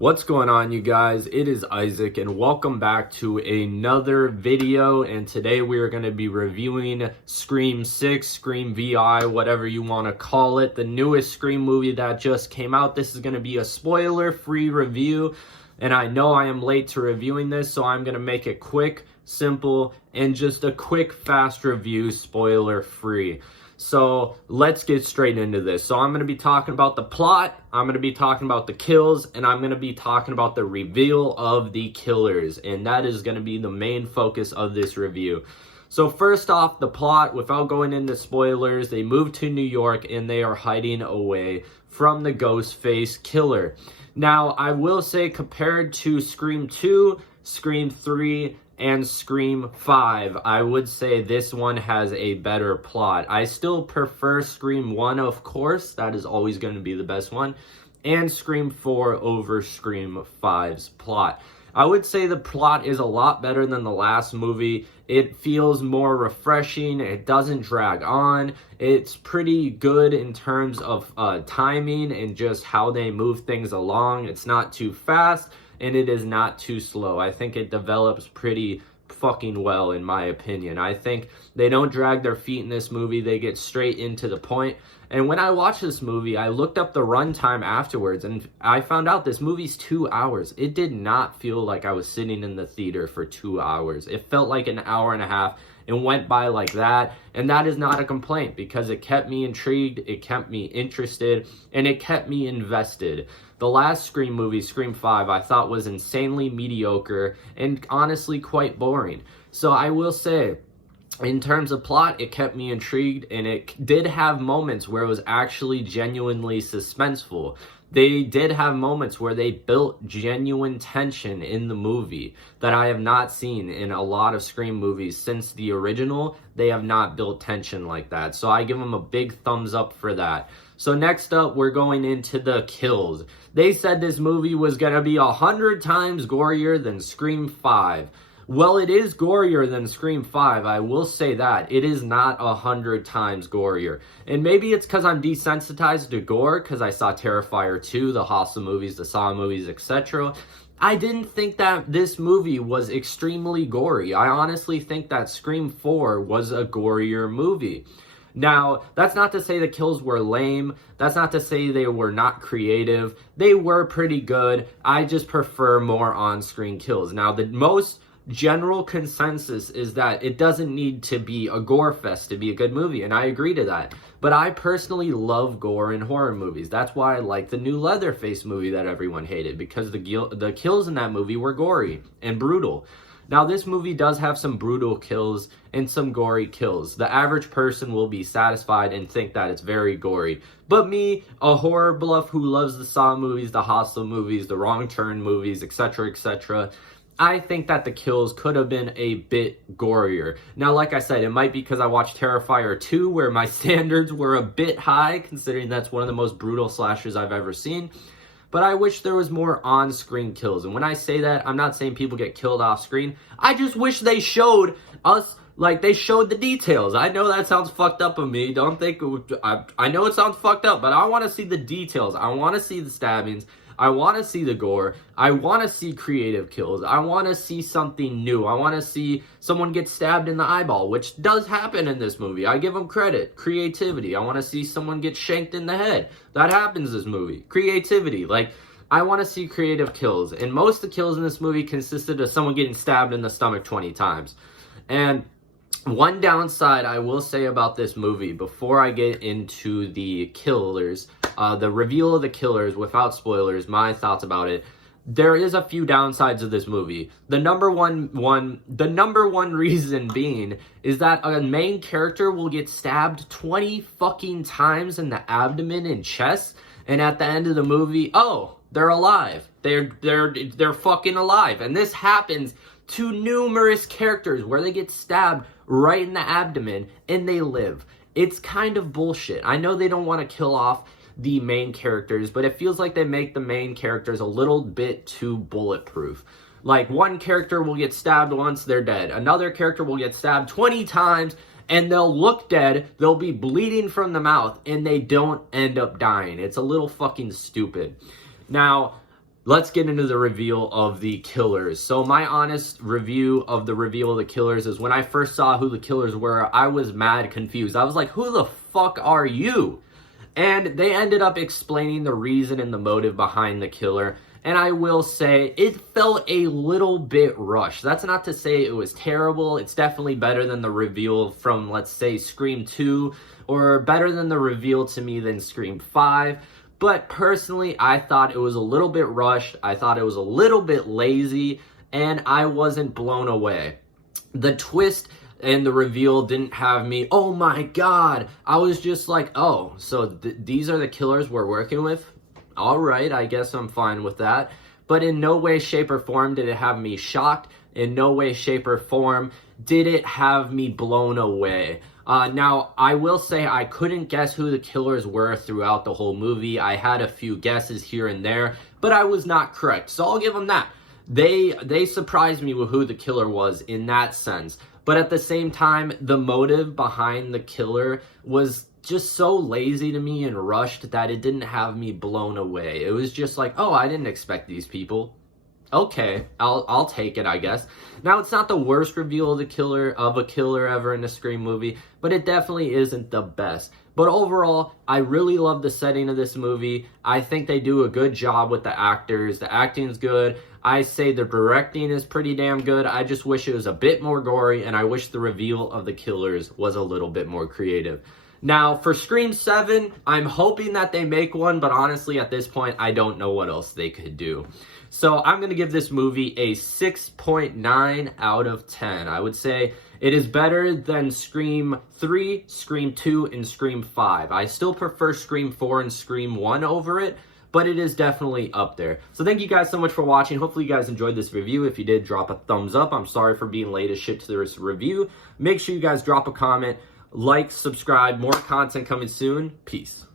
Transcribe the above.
What's going on, you guys? It is Isaac and welcome back to another video, and today we are going to be reviewing Scream 6, Scream VI, whatever you want to call it, the newest Scream movie that just came out. This is going to be a spoiler-free review, and I know I am late to reviewing this, so I'm going to make it quick, simple, and just a quick, fast review, spoiler-free. So let's get straight into this. So I'm going to be talking about the plot, I'm going to be talking about the kills, and I'm going to be talking about the reveal of the killers. And that is going to be the main focus of this review. So first off, the plot, without going into spoilers, they move to New York and they are hiding away from the Ghostface killer. Now, I will say, compared to Scream 2, Scream 3, and Scream 5, I would say this one has a better plot. I still prefer Scream 1, of course. That is always going to be the best one. And Scream 4 over Scream 5's plot. I would say the plot is a lot better than the last movie. It feels more refreshing. It doesn't drag on. It's pretty good in terms of timing and just how they move things along. It's not too fast, and it is not too slow. I think it develops pretty fucking well, in my opinion. I think they don't drag their feet in this movie. They get straight into the point. And when I watched this movie, I looked up the runtime afterwards, and I found out this movie's 2 hours. It did not feel like I was sitting in the theater for 2 hours. It felt like an hour and a half. It went by like that, and that is not a complaint because it kept me intrigued, it kept me interested, and it kept me invested. The last Scream movie, Scream 5, I thought was insanely mediocre and honestly quite boring. So I will say, in terms of plot, it kept me intrigued, and it did have moments where it was actually genuinely suspenseful. They did have moments where they built genuine tension in the movie that I have not seen in a lot of Scream movies since the original. They have not built tension like that. So I give them a big thumbs up for that. So next up, we're going into the kills. They said this movie was going to be 100 times gorier than Scream 5. Well, it is gorier than Scream 5, I will say that. It is not 100 times gorier. And maybe it's because I'm desensitized to gore, because I saw Terrifier 2, the Hostel movies, the Saw movies, etc. I didn't think that this movie was extremely gory. I honestly think that Scream 4 was a gorier movie. Now, that's not to say the kills were lame. That's not to say they were not creative. They were pretty good. I just prefer more on-screen kills. Now, the most general consensus is that it doesn't need to be a gore fest to be a good movie, and I agree to that. But I personally love gore in horror movies. That's why I like the new Leatherface movie that everyone hated, because the kills in that movie were gory and brutal. Now, this movie does have some brutal kills and some gory kills. The average person will be satisfied and think that it's very gory. But me, a horror buff who loves the Saw movies, the Hostel movies, the Wrong Turn movies, etc., etc., I think that the kills could have been a bit gorier. Now, like I said, it might be because I watched Terrifier 2, where my standards were a bit high, considering that's one of the most brutal slashers I've ever seen. But I wish there was more on-screen kills. And when I say that, I'm not saying people get killed off-screen. I just wish they showed us, like, they showed the details. I know that sounds fucked up of me. Don't think, I know it sounds fucked up, but I want to see the details. I want to see the stabbings. I want to see the gore. I want to see creative kills. I want to see something new. I want to see someone get stabbed in the eyeball, which does happen in this movie. I give them credit. Creativity. I want to see someone get shanked in the head. That happens in this movie. Creativity. Like, I want to see creative kills. And most of the kills in this movie consisted of someone getting stabbed in the stomach 20 times. And one downside I will say about this movie, before I get into the killers, the reveal of the killers without spoilers, my thoughts about it, there is a few downsides of this movie. The number one reason being is that a main character will get stabbed 20 fucking times in the abdomen and chest, and at the end of the movie, oh, they're alive. They're fucking alive. And this happens to numerous characters where they get stabbed right in the abdomen and they live. It's kind of bullshit. I know they don't want to kill off the main characters, but it feels like they make the main characters a little bit too bulletproof. Like, one character will get stabbed once, they're dead. Another character will get stabbed 20 times and they'll look dead, they'll be bleeding from the mouth, and they don't end up dying. It's a little fucking stupid. Now, let's get into the reveal of the killers. So my honest review of the reveal of the killers is when I first saw who the killers were, I was mad confused. I was like, who the fuck are you? And they ended up explaining the reason and the motive behind the killer. And I will say, it felt a little bit rushed. That's not to say it was terrible. It's definitely better than the reveal from, let's say, Scream 2, or better than the reveal to me than Scream 5. But personally, I thought it was a little bit rushed. I thought it was a little bit lazy, and I wasn't blown away. The twist and the reveal didn't have me, oh my god. I was just like, oh, so these are the killers we're working with? All right, I guess I'm fine with that. But in no way, shape, or form did it have me shocked. In no way, shape, or form did it have me blown away. Now, I will say I couldn't guess who the killers were throughout the whole movie. I had a few guesses here and there, but I was not correct. So I'll give them that. They surprised me with who the killer was in that sense. But at the same time, the motive behind the killer was just so lazy to me and rushed that it didn't have me blown away. It was just like, oh, I didn't expect these people. Okay, I'll take it, I guess. Now, it's not the worst reveal of a killer ever in a Scream movie, but it definitely isn't the best. But overall, I really love the setting of this movie. I think they do a good job with the actors. The acting's good. I say the directing is pretty damn good. I just wish it was a bit more gory, and I wish the reveal of the killers was a little bit more creative. Now, for Scream 7, I'm hoping that they make one, but honestly, at this point, I don't know what else they could do. So I'm going to give this movie a 6.9 out of 10. I would say it is better than Scream 3, Scream 2, and Scream 5. I still prefer Scream 4 and Scream 1 over it, but it is definitely up there. So thank you guys so much for watching. Hopefully you guys enjoyed this review. If you did, drop a thumbs up. I'm sorry for being late as shit to this review. Make sure you guys drop a comment, like, subscribe. More content coming soon. Peace.